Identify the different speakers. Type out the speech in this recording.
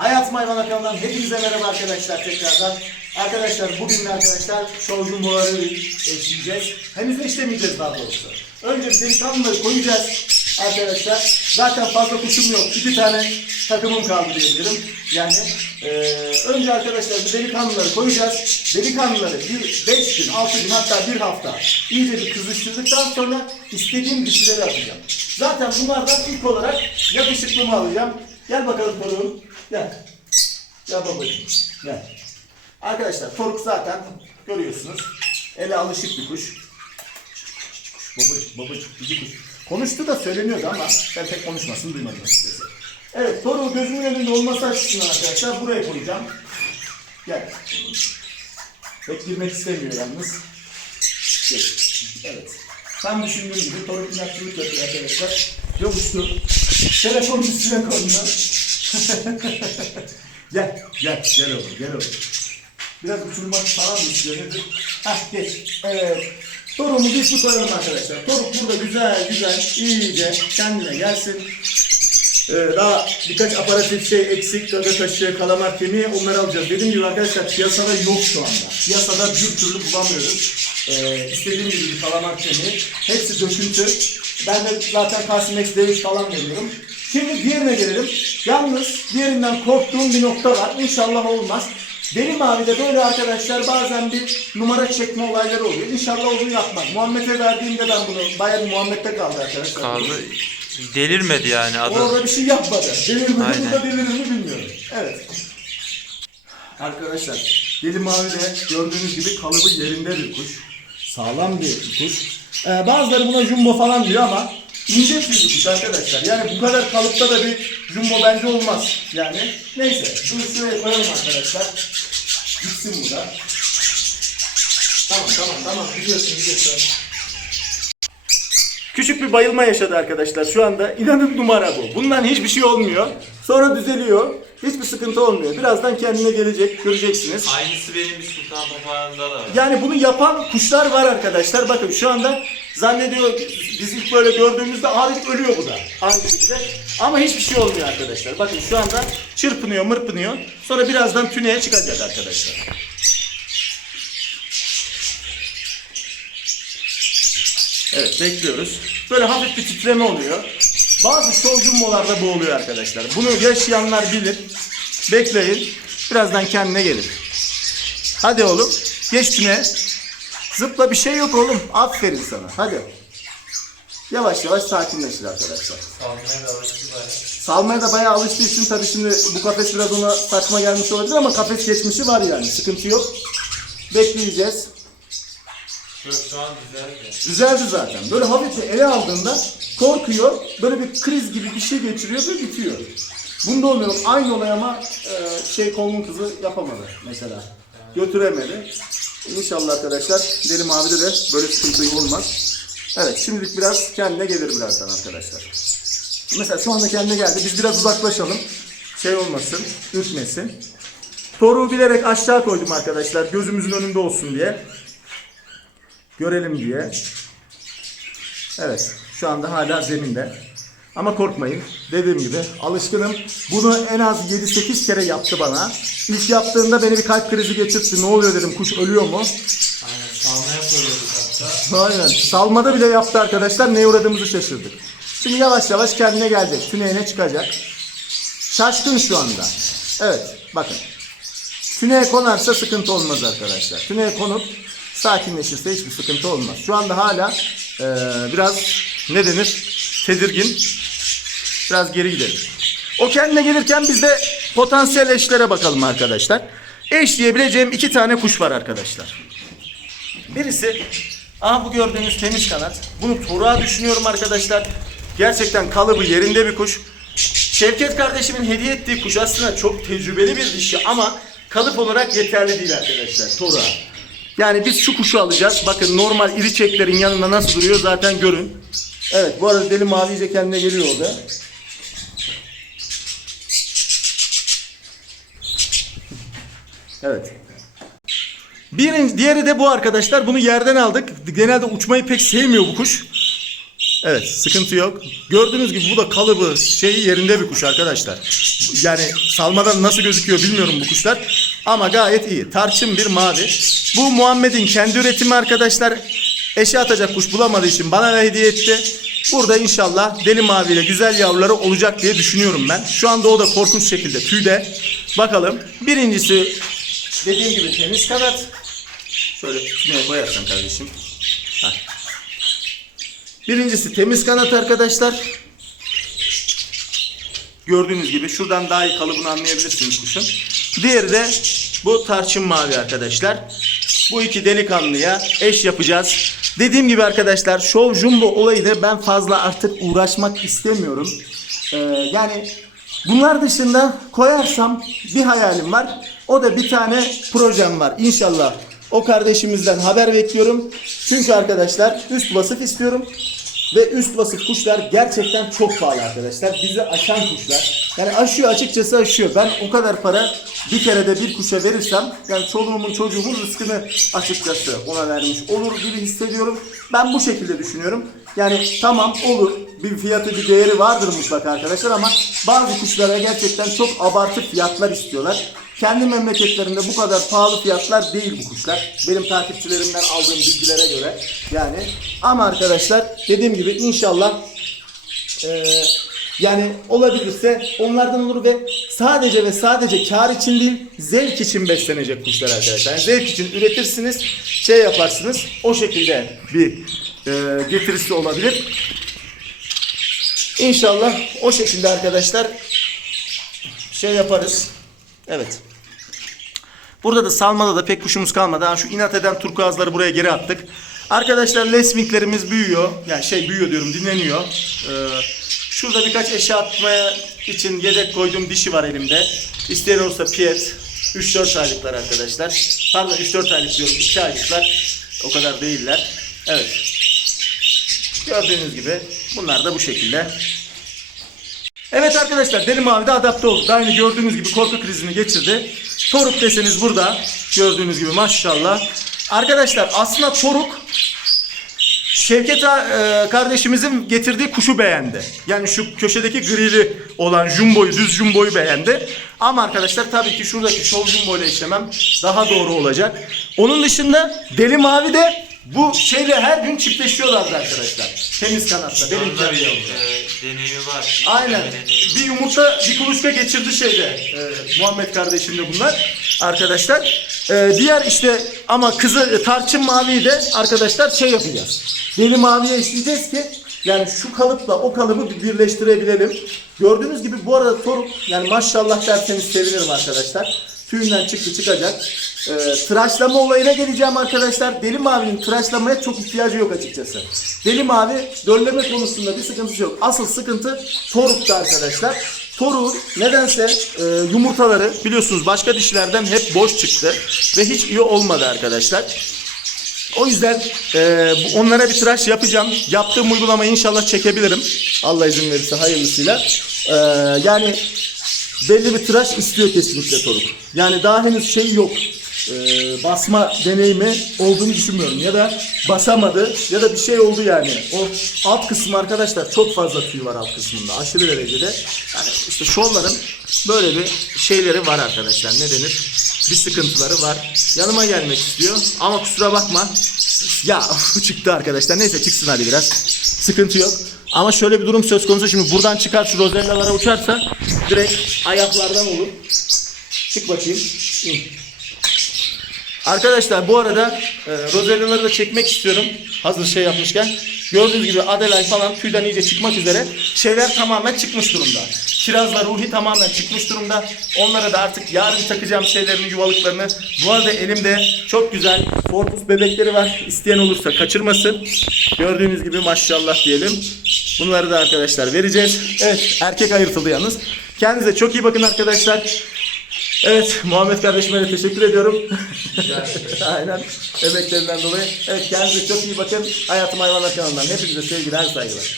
Speaker 1: Hayat Hayvan kanalından hepinize merhaba arkadaşlar tekrardan. Arkadaşlar bugün de arkadaşlar show jumboları eşleyeceğiz. Henüz eşlemeyeceğiz daha doğrusu. Önce bir delikanlıları koyacağız arkadaşlar. Zaten fazla kuşum yok. İki tane takımım kaldı diyebilirim. Yani eee, önce arkadaşlar bu delikanlıları koyacağız. Delikanlıları bir 5 gün, 6 gün hatta bir hafta iyice bir kızıştırdıktan sonra istediğim dişileri atacağım. Zaten bunlardan ilk olarak yakışıklımı alacağım. Gel bakalım koruğum. Gel. Gel babacığım. Gel. Arkadaşlar toruk zaten görüyorsunuz. Ele alışık bir kuş. Babacık babacık cici kuş. Konuştu da söyleniyordu ama ben pek konuşmasını duymadım açıkçası. Evet toruğu gözümün önünde olması açısından arkadaşlar buraya koyacağım. Gel. Pek girmek istemiyor yalnız. Gel. Evet. Tam düşündüğüm gibi toruk inatçılık yapıyor arkadaşlar. Yokuştu. Telefon üstüne kondu. gel, gel, gel oğlum, gel oğlum. Biraz uçurmak falan mı istiyor nedir? Hah geç. Evet. Torumu bir su koyalım arkadaşlar. Toruk burada güzel güzel iyice kendine gelsin. Ee, daha birkaç aparatif şey eksik, gaga taşı, kalamar kemiği onları alacağız. Dediğim gibi arkadaşlar piyasada yok şu anda. Piyasada bir türlü bulamıyoruz. Ee, istediğim gibi kalamar kemiği. Hepsi döküntü. Ben de zaten Casimex D3 falan veriyorum. Şimdi diğerine gelelim. Yalnız diğerinden korktuğum bir nokta var. İnşallah olmaz. Deli Mavi'de böyle arkadaşlar bazen bir numara çekme olayları oluyor. İnşallah onu yapmaz. Muhammed'e verdiğimde ben bunu bayağı bir Muhammed'de kaldı arkadaşlar.
Speaker 2: Kaldı. Delirmedi yani adı.
Speaker 1: Orada bir şey yapmadı. Delirmedi burada delirir mi bilmiyorum. Evet. Arkadaşlar Deli Mavi de gördüğünüz gibi kalıbı yerinde bir kuş. Sağlam bir kuş. Ee, bazıları buna jumbo falan diyor ama ince tüylü kuş arkadaşlar. Yani bu kadar kalıpta da bir jumbo bence olmaz. Yani neyse şunu şuraya koyalım arkadaşlar. Gitsin bu da. Tamam tamam tamam gidiyorsun gidiyorsun. Küçük bir bayılma yaşadı arkadaşlar şu anda. İnanın numara bu. Bundan hiçbir şey olmuyor. Sonra düzeliyor. Hiçbir sıkıntı olmuyor. Birazdan kendine gelecek. Göreceksiniz.
Speaker 2: Aynısı benim bir sultan papağanında da var.
Speaker 1: Yani bunu yapan kuşlar var arkadaşlar. Bakın şu anda zannediyor biz ilk böyle gördüğümüzde abi ölüyor bu da. Aynı şekilde. Ama hiçbir şey olmuyor arkadaşlar. Bakın şu anda çırpınıyor mırpınıyor. Sonra birazdan tüneye çıkacak arkadaşlar. Evet bekliyoruz. Böyle hafif bir titreme oluyor. Bazı show jumbolarda bu oluyor arkadaşlar. Bunu yaşayanlar bilir. Bekleyin. Birazdan kendine gelir. Hadi oğlum. Geç tüne. Zıpla bir şey yok oğlum. Aferin sana. Hadi. Yavaş yavaş sakinleşir arkadaşlar.
Speaker 2: Salmaya da alıştı bayağı.
Speaker 1: Salmaya da bayağı alıştığı için tabii şimdi bu kafes biraz ona saçma gelmiş olabilir ama kafes geçmişi var yani. Sıkıntı yok. Bekleyeceğiz.
Speaker 2: Yok şu an güzeldi.
Speaker 1: Düzeldi zaten. Böyle hafifçe ele aldığında korkuyor. Böyle bir kriz gibi bir şey geçiriyor ve bitiyor. Bunda olmuyor. Aynı olay ama e, şey kolun kızı yapamadı mesela. Götüremedi. İnşallah arkadaşlar Derim abide de böyle sıkıntı olmaz. Evet şimdilik biraz kendine gelir birazdan arkadaşlar. Mesela şu anda kendine geldi. Biz biraz uzaklaşalım. Şey olmasın, ürkmesin. Toruğu bilerek aşağı koydum arkadaşlar. Gözümüzün önünde olsun diye görelim diye. Evet, şu anda hala zeminde. Ama korkmayın. Dediğim gibi alışkınım. Bunu en az 7-8 kere yaptı bana. İlk yaptığında beni bir kalp krizi geçirtti. Ne oluyor dedim, kuş ölüyor mu?
Speaker 2: Aynen salmaya koyuyorduk hatta.
Speaker 1: Aynen. Salmada bile yaptı arkadaşlar. Neye uğradığımızı şaşırdık. Şimdi yavaş yavaş kendine gelecek. Tüneyine çıkacak. Şaşkın şu anda. Evet, bakın. Tüneye konarsa sıkıntı olmaz arkadaşlar. Tüneye konup sakinleşirse hiçbir sıkıntı olmaz. Şu anda hala eee, biraz ne denir? Tedirgin. Biraz geri gidelim. O kendine gelirken biz de potansiyel eşlere bakalım arkadaşlar. Eşleyebileceğim iki tane kuş var arkadaşlar. Birisi aha bu gördüğünüz temiz kanat. Bunu toruğa düşünüyorum arkadaşlar. Gerçekten kalıbı yerinde bir kuş. Şevket kardeşimin hediye ettiği kuş aslında çok tecrübeli bir dişi ama kalıp olarak yeterli değil arkadaşlar toruğa. Yani biz şu kuşu alacağız. Bakın normal iri çeklerin yanında nasıl duruyor zaten görün. Evet bu arada deli mavi iyice kendine geliyor orada. Evet. Birin, diğeri de bu arkadaşlar. Bunu yerden aldık. Genelde uçmayı pek sevmiyor bu kuş. Evet sıkıntı yok. Gördüğünüz gibi bu da kalıbı şeyi yerinde bir kuş arkadaşlar. Yani salmadan nasıl gözüküyor bilmiyorum bu kuşlar. Ama gayet iyi. Tarçın bir mavi. Bu Muhammed'in kendi üretimi arkadaşlar. Eşe atacak kuş bulamadığı için bana hediye etti. Burada inşallah deli maviyle güzel yavruları olacak diye düşünüyorum ben. Şu anda o da korkunç şekilde tüyde. Bakalım. Birincisi dediğim gibi temiz kanat. Şöyle şuraya koyarsan kardeşim. Heh. Birincisi temiz kanat arkadaşlar. Gördüğünüz gibi şuradan daha iyi kalıbını anlayabilirsiniz kuşun. Diğeri de bu tarçın mavi arkadaşlar. Bu iki delikanlıya eş yapacağız. Dediğim gibi arkadaşlar Show Jumbo olayı da ben fazla artık uğraşmak istemiyorum. Ee, yani bunlar dışında koyarsam bir hayalim var. O da bir tane projem var. İnşallah o kardeşimizden haber bekliyorum. Çünkü arkadaşlar üst vasıf istiyorum. Ve üst vasıf kuşlar gerçekten çok pahalı arkadaşlar. Bizi aşan kuşlar. Yani aşıyor açıkçası aşıyor. Ben o kadar para bir kerede bir kuşa verirsem yani çoluğumun çocuğumun rızkını açıkçası ona vermiş olur gibi hissediyorum. Ben bu şekilde düşünüyorum. Yani tamam olur bir fiyatı bir değeri vardır mutlaka arkadaşlar ama bazı kuşlara gerçekten çok abartı fiyatlar istiyorlar. Kendi memleketlerinde bu kadar pahalı fiyatlar değil bu kuşlar. Benim takipçilerimden aldığım bilgilere göre yani. Ama arkadaşlar dediğim gibi inşallah eee, yani olabilirse onlardan olur ve sadece ve sadece kar için değil zevk için beslenecek kuşlar arkadaşlar. Yani zevk için üretirsiniz, şey yaparsınız. O şekilde bir eee, getirisi olabilir. İnşallah o şekilde arkadaşlar şey yaparız. Evet. Burada da salmada da pek kuşumuz kalmadı. Ha, şu inat eden turkuazları buraya geri attık. Arkadaşlar leswinglerimiz büyüyor. Yani şey büyüyor diyorum dinleniyor. Ee, şurada birkaç eşya atmaya için yedek koyduğum dişi var elimde. İsteyen olursa piyet. 3-4 aylıklar arkadaşlar. Pardon 3-4 aylık diyorum. 2 aylıklar. O kadar değiller. Evet. Gördüğünüz gibi bunlar da bu şekilde. Evet arkadaşlar Deli Mavi de adapte oldu. Daha önce gördüğünüz gibi korku krizini geçirdi. Toruk deseniz burada. Gördüğünüz gibi maşallah. Arkadaşlar aslında Toruk Şevket e, kardeşimizin getirdiği kuşu beğendi. Yani şu köşedeki grili olan jumboyu, düz jumboyu beğendi. Ama arkadaşlar tabii ki şuradaki show jumbo ile işlemem daha doğru olacak. Onun dışında Deli Mavi de bu şeyle her gün çiftleşiyorlardı arkadaşlar. Temiz kanatta. Benim kendi
Speaker 2: e, deneyimi var.
Speaker 1: Aynen.
Speaker 2: Bir deneyimi.
Speaker 1: Bir yumurta, bir kuluçka geçirdi şeyde. e, Muhammed kardeşim de bunlar arkadaşlar. E, diğer işte ama kızı e, tarçın maviyi de arkadaşlar şey yapacağız. Deli maviye işleyeceğiz ki yani şu kalıpla o kalıbı bir birleştirebilelim. Gördüğünüz gibi bu arada toruk yani maşallah derseniz sevinirim arkadaşlar. Tüyünden çıktı çıkacak. E, tıraşlama olayına geleceğim arkadaşlar. Deli mavinin tıraşlamaya çok ihtiyacı yok açıkçası. Deli mavi dölleme konusunda bir sıkıntısı yok. Asıl sıkıntı torukta arkadaşlar. Toruğun nedense e, yumurtaları biliyorsunuz başka dişlerden hep boş çıktı ve hiç iyi olmadı arkadaşlar. O yüzden e, onlara bir tıraş yapacağım. Yaptığım uygulamayı inşallah çekebilirim. Allah izin verirse hayırlısıyla. E, yani belli bir tıraş istiyor kesinlikle Toruk. Yani daha henüz şey yok. E, basma deneyimi olduğunu düşünmüyorum. Ya da basamadı ya da bir şey oldu yani. O alt kısmı arkadaşlar çok fazla tüy var alt kısmında. Aşırı derecede. Yani işte şolların böyle bir şeyleri var arkadaşlar. Ne denir? Bir sıkıntıları var. Yanıma gelmek istiyor ama kusura bakma. Ya çıktı arkadaşlar. Neyse çıksın hadi biraz. Sıkıntı yok. Ama şöyle bir durum söz konusu. Şimdi buradan çıkar şu rozellalara uçarsa direkt ayaklardan olur. Çık bakayım. İn. Arkadaşlar bu arada e, rozellaları da çekmek istiyorum. Hazır şey yapmışken. Gördüğünüz gibi Adelay falan tüyden iyice çıkmak üzere. Şeyler tamamen çıkmış durumda. Kirazla Ruhi tamamen çıkmış durumda. Onlara da artık yarın takacağım şeylerini, yuvalıklarını. Bu arada elimde çok güzel Fortus bebekleri var. İsteyen olursa kaçırmasın. Gördüğünüz gibi maşallah diyelim. Bunları da arkadaşlar vereceğiz. Evet erkek ayırtıldı yalnız. Kendinize çok iyi bakın arkadaşlar. Evet Muhammed kardeşime de teşekkür ediyorum. Aynen emeklerinden dolayı. Evet kendinize çok iyi bakın. Hayatım Hayvanlar kanalından hepinize sevgiler saygılar.